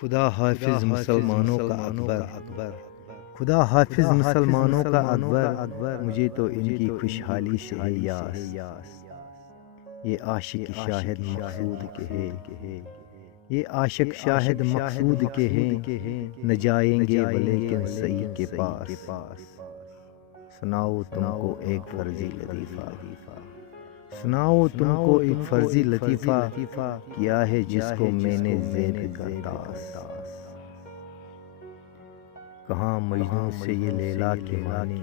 خدا حافظ مسلمانوں کا اکبر، خدا حافظ مسلمانوں کا اکبر، مجھے تو ان کی خوشحالی سے ہے یاس۔ یہ عاشق شاہد مقصود کے ہے، یہ عاشق شاہد مقصود کے ہیں، نہ جائیں گے ولیکن سعید کے پاس۔ سناؤ تم کو ایک فرضی لطیفہ، سناؤ تم کو ایک فرضی لطیفہ، کیا ہے جس کو میں نے زید کا تاس۔ کہاں مجنون سے یہ لیلا کے معنی،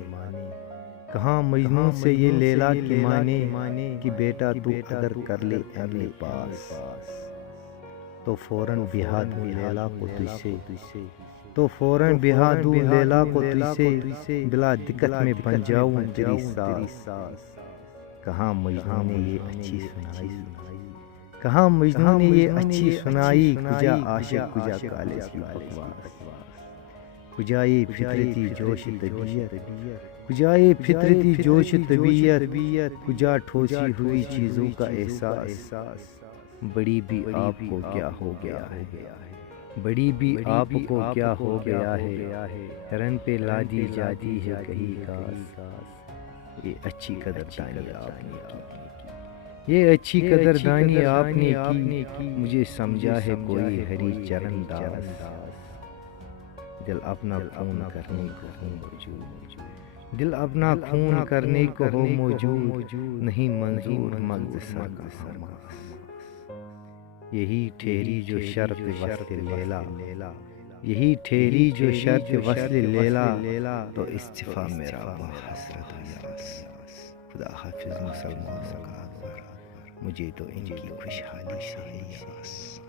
کہاں مجنون سے یہ لیلا کے معنی، کہ بیٹا تو اگر کر لے اپنے پاس، تو فوراً بہا دوں لیلا کو تجھ سے، تو فوراً بہا دوں لیلا کو تجھ سے، بلا دقت میں بن جاؤں تیری ساس۔ کہاں مجنون نے یہ اچھی سنائی، کہاں مجنون نے یہ اچھی سنائی، کجا عاشق کجا کالج کی بکواس۔ کجا یہ فطرتی جوش طبیعت، کجا یہ فطرتی جوش طبیعت، کجا ٹھوسی ہوئی چیزوں کا احساس۔ بڑی بھی آپ کو کیا ہو گیا ہے، بڑی بھی آپ کو کیا ہو گیا ہے، رن پہ لادی جاتی ہے کہیں گاس۔ یہ اچھی قدردانی آپ نے کی، یہ اچھی قدردانی آپ نے کی، مجھے سمجھا ہے کوئی ہری چرن داس۔ دل اپنا خون کرنے کو ہو موجود، دل اپنا خون کرنے کو ہو موجود، نہیں منظور مغز سر کا حماس۔ یہی ٹھہری جو شرط وصل لیلا، یہی ٹھہری جو شرط وصل لیلا، تو استفا میرا با حسرت و یاس۔ خدا حافظ مسلمانوں کا اکبر، مجھے تو ان کی خوشحالی سے ہے یاس۔